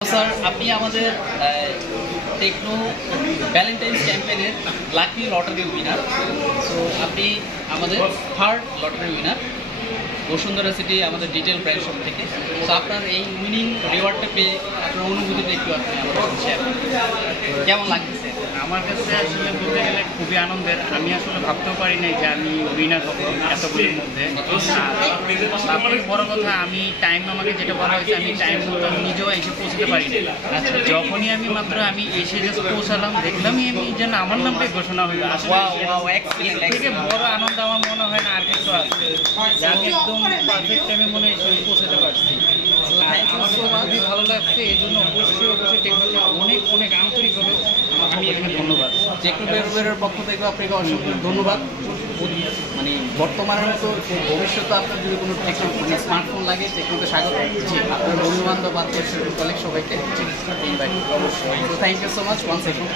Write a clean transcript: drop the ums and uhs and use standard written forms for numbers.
Sir আপনি আমাদের Tecno Valentine's ক্যাম্পেইনের লাকি লটারি উইনার। সো আপনি আমাদের third lottery winner Bashundhara City আমাদের ডিটেল ব্র্যান্ড শপ থেকে। সো আপনার এই উইনিং রিওয়ার্ডটা পেয়ে আপনার অনুভূতিটা একটু আপনি আমাদের সাথে শেয়ার করবেন, কেমন লাগতেছে? আমার কাছে আসলে বলতে গেলে খুবই আনন্দের। আমি আসলে ভাবতেও পারি নাই যে আমি উইনার হবো এতগুলির মধ্যে। তারপরে বড় কথা, আমি টাইম আমাকে যেটা বলা হয়েছে আমি টাইম মতো নিজেও এসে পৌঁছতে পারি না। আচ্ছা, যখনই আমি এসে জাস্ট পৌঁছালাম, দেখলামই আমি যেন আমার নামটাই ঘোষণা হইল। আসলে থেকে বড় আনন্দ আমার মনে হয় না আর কিছু আছে। আমি একদম পারফেক্ট টাইমে মনে হয় পৌঁছাতে পারছি। খুবই ভালো লাগছে। এই জন্য অবশ্যই টেকনোলজি অনেক অনেক আন্তরিকভাবে আমি এখানে ধন্যবাদ। টেকনো বেরোবের পক্ষ থেকে আপনাকে অসংখ্য ধন্যবাদ। মানে বর্তমানের মতো ভবিষ্যতে আপনার যদি কোনো টেকনো স্মার্টফোন লাগে টেকনোতে স্বাগত। আপনার বন্ধু বান্ধব আত্মীয় কলিগ সবাইকে ইনভাইট অবশ্যই। Thank you so much one second.